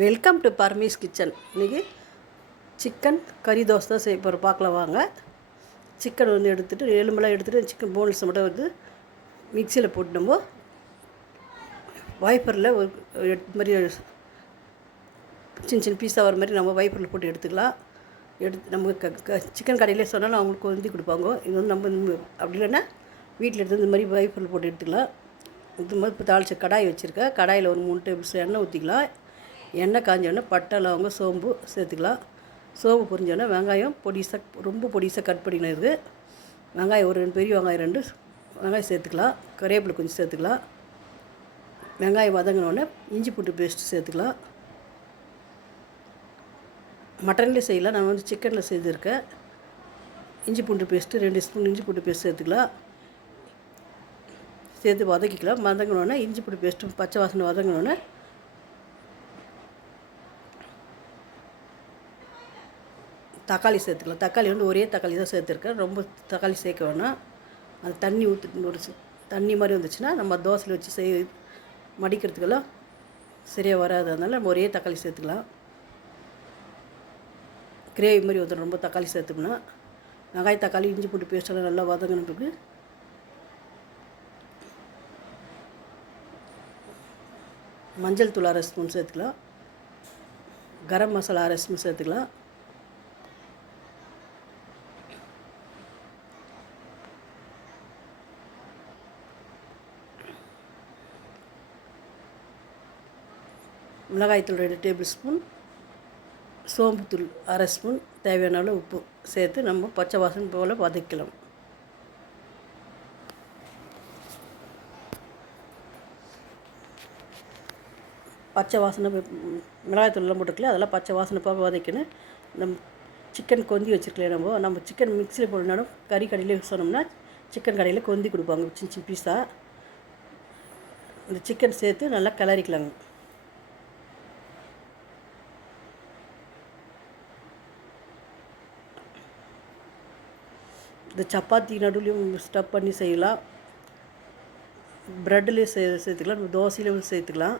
Welcome to Burmese kitchen. இன்றைக்கி chicken கறி தோசை தான் செய்ய போகிற பார்க்கலாம் வாங்க. சிக்கன் வந்து எடுத்துகிட்டு எலும்பெல்லாம் எடுத்துகிட்டு சிக்கன் போன்ஸ் மட்டும் வந்து மிக்சியில் போட்டு நம்ம வைப்பரில் ஒரு எடுத்து மாதிரி சின்ன சின்ன பீஸாக வர மாதிரி நம்ம வைப்பரில் போட்டு எடுத்துக்கலாம். எடுத்து நம்ம க க சிக்கன் கடையிலே சொன்னாலும் அவங்களுக்கு கொந்தி கொடுப்பாங்க. இது வந்து நம்ம அப்படி இல்லைன்னா வீட்டில் எடுத்து இந்த மாதிரி வைப்பரில் போட்டு எடுத்துக்கலாம். இது மாதிரி இப்போ தாளித்த கடாய் வச்சுருக்கேன். கடாயில் ஒரு மூணு டேபிள்ஸ் எண்ணெய் ஊற்றிக்கலாம் எண்ணெய் காஞ்சோடனே பட்டை லவங்க சோம்பு சேர்த்துக்கலாம். சோம்பு பொரிஞ்சோடனே வெங்காயம் பொடிசாக ரொம்ப பொடிசாக கட் பண்ணினது வெங்காயம் ஒரு ரெண்டு பெரிய வெங்காயம் ரெண்டு வெங்காயம் சேர்த்துக்கலாம். கறிவேப்பிலை கொஞ்சம் சேர்த்துக்கலாம். வெங்காயம் வதங்கினோடனே இஞ்சி பூண்டு பேஸ்ட்டு சேர்த்துக்கலாம். மட்டன்லேயே செய்யலாம். நான் வந்து சிக்கனில் செய்திருக்கேன். இஞ்சி பூண்டு பேஸ்ட்டு ரெண்டு ஸ்பூன் இஞ்சி பூண்டு பேஸ்ட் சேர்த்துக்கலாம். சேர்த்து வதக்கிக்கலாம். வதங்கினோடனே இஞ்சி பூண்டு பேஸ்ட்டு பச்சை வாசனை வதங்கினோடனே தக்காளி சேர்த்துக்கலாம். தக்காளி வந்து ஒரே தக்காளி தான் சேர்த்துருக்கேன். ரொம்ப தக்காளி சேர்க்க வேணாம். அது தண்ணி ஊற்று ஒரு தண்ணி மாதிரி வந்துச்சுன்னா நம்ம தோசையில் வச்சு செய் மடிக்கிறதுக்கெல்லாம் சரியாக வராது. அதனால் நம்ம ஒரே தக்காளி சேர்த்துக்கலாம். கிரேவி மாதிரி வந்து ரொம்ப தக்காளி சேர்த்துக்கணும் வெங்காயம் தக்காளி இஞ்சி பூண்டு பேஸ்ட்டெல்லாம் நல்லா வதங்கினதுக்கு மஞ்சள் தூள் அரை ஸ்பூன் சேர்த்துக்கலாம். கரம் மசாலா அரை ஸ்பூன் சேர்த்துக்கலாம். மிளகாய்த்தூள் ரெண்டு டேபிள் ஸ்பூன் சோம்புத்தூள் அரை ஸ்பூன் தேவையான அளவு உப்பு சேர்த்து நம்ம பச்சை வாசனை போல் வதக்கலாம். பச்சை வாசனை மிளகாய்த்தூள்லாம் போட்டுக்கல அதெல்லாம் பச்சை வாசனை போக வதக்கணும் நம்ம சிக்கன் கொந்தி வச்சுருக்கல நம்ம நம்ம சிக்கன் மிக்சியில் போடணும் கறி கடையில் சொன்னோம்னா சிக்கன் கடையில் கொந்தி கொடுப்பாங்க சின்ன சின்ன பீஸாக இந்த சிக்கன் சேர்த்து நல்லா கிளறிக்கலாங்க. இந்த சப்பாத்தி நடுவுலையும் ஸ்டப் பண்ணி செய்யலாம். ப்ரெட்லேயும் சே சேர்த்துக்கலாம். தோசையிலையும் சேர்த்துக்கலாம்.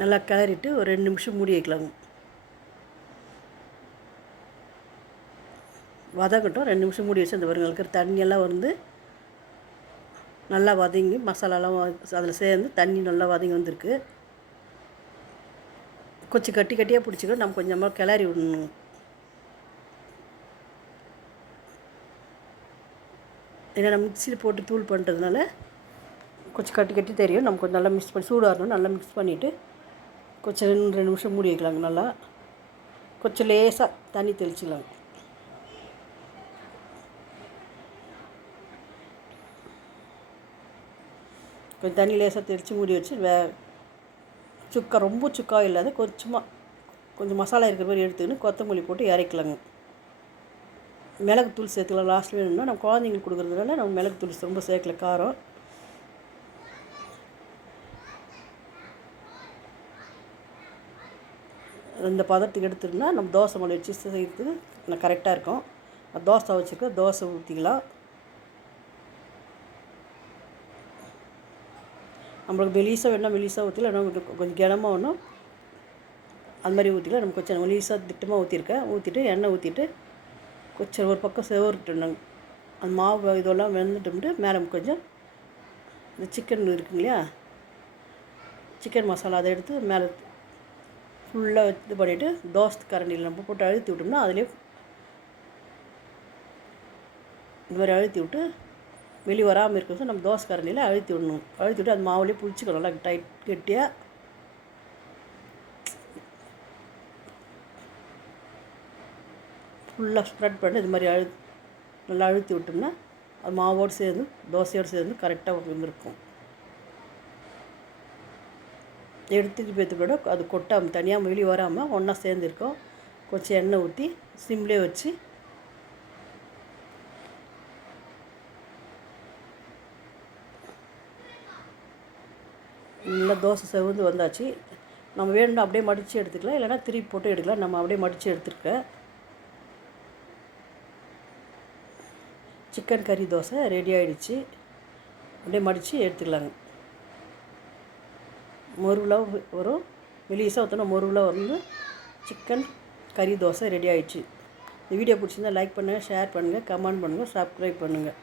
நல்லா கிளறிட்டு ஒரு ரெண்டு நிமிஷம் மூடி வைக்கலாம். வதக்கட்டும். ரெண்டு நிமிஷம் மூடி வச்சு அந்த பாருங்க இருக்கிற தண்ணியெல்லாம் வந்து நல்லா வதங்கி மசாலாலாம் அதில் சேர்ந்து தண்ணி நல்லா வதங்கி வந்திருக்கு. கொஞ்சம் கட்டி கட்டியாக பிடிச்சிக்கணும் நம்ம கொஞ்சமாக கிளறி விடணும். ஏன்னா நம்ம மிக்சியில் போட்டு தூள் பண்ணுறதுனால கொஞ்சம் கட்டி கட்டி தெரியும். நம்ம கொஞ்சம் நல்லா மிக்ஸ் பண்ணி சூடாகணும் நல்லா மிக்ஸ் பண்ணிவிட்டு கொஞ்சம் ரெண்டு ரெண்டு நிமிஷம் மூடி வைக்கலாங்க நல்லா. கொஞ்சம் லேசாக தண்ணி தெளிச்சிடலாம். கொஞ்சம் தண்ணி லேசாக தெளித்து மூடி வச்சு வே சுக்கா ரொம்ப சுக்கா இல்லாத கொஞ்சமாக கொஞ்சம் மசாலா இருக்கிற மாதிரி எடுத்துக்கின்னு கொத்தமல்லி போட்டு இறக்கலாங்க. மிளகுத்தூள் சேர்த்துக்கலாம். லாஸ்ட் வேணும்னா நம்ம குழந்தைங்களுக்கு கொடுக்குறதுனால நம்ம மிளகுத்தூள் ரொம்ப சேர்க்கல. காரம். இந்த பதத்துக்கு எடுத்துட்டோம்னா நம்ம தோசை மலை வச்சு செய்கிறதுக்கு கரெக்டாக இருக்கும். நான் தோசை வச்சுருக்கேன் தோசை ஊற்றிக்கலாம் நம்மளுக்கு மெலிசாக வேணால் மெலிசாக ஊற்றிக்கலாம் இன்னும் கொஞ்சம் கொஞ்சம் கனமாக வேணும் அது மாதிரி ஊற்றிக்கலாம் நம்ம கொஞ்சம் மெலிசாக திட்டமாக ஊற்றிருக்கேன் ஊற்றிட்டு எண்ணெய் ஊற்றிட்டு கொஞ்சம் ஒரு பக்கம் செவருட்டணும் அந்த மாவு இதெல்லாம் வெந்துட்டு மேலே கொஞ்சம் இந்த சிக்கன் இருக்குங்க இல்லையா? சிக்கன் மசாலா அதை எடுத்து மேலே ஃபுல்லாக இது பண்ணிவிட்டு தோசை கரண்டியில் நம்ம போட்டு அழுத்தி விட்டோம்னா அதிலே இந்த மாதிரி அழுத்தி விட்டு வெளியே வராமல் இருக்கிறது நம்ம தோசை கரண்டியில் அழுத்தி விடணும். அழுத்தி விட்டு அது மாவுலேயே பிடிச்சிக்கணும் நல்லா டைட் கெட்டியாக ஃபுல்லாக ஸ்ப்ரெட் பண்ணி இது மாதிரி அழு நல்லா அழுத்தி விட்டோம்னா அது மாவோடு சேர்ந்து தோசையோடு சேர்ந்து கரெக்டாக வந்துருக்கும். எடுத்துட்டு போய்த்தோட அது கொட்டாமல் தனியாக வெளியே வராமல் ஒன்றா சேர்ந்துருக்கோம் கொஞ்சம் எண்ணெய் ஊற்றி சிம்லேயே வச்சு நல்லா தோசை செவந்து வந்தாச்சு. நம்ம வேணும்னா அப்படியே மடித்து எடுத்துக்கலாம். இல்லைன்னா திருப்பி போட்டு எடுக்கலாம். நம்ம அப்படியே மடித்து எடுத்துருக்கேன் சிக்கன் கறி தோசை ரெடி ஆகிடுச்சு அப்படியே மடித்து எடுத்துக்கலாங்க. மொருவில் வரும். மெலிசாக ஊற்றினா மொருவில் வந்து சிக்கன் கறி தோசை ரெடி ஆகிடுச்சு இந்த வீடியோ பிடிச்சிருந்தா லைக் பண்ணுங்கள் ஷேர் பண்ணுங்கள் கமெண்ட் பண்ணுங்கள் சப்ஸ்கிரைப் பண்ணுங்கள்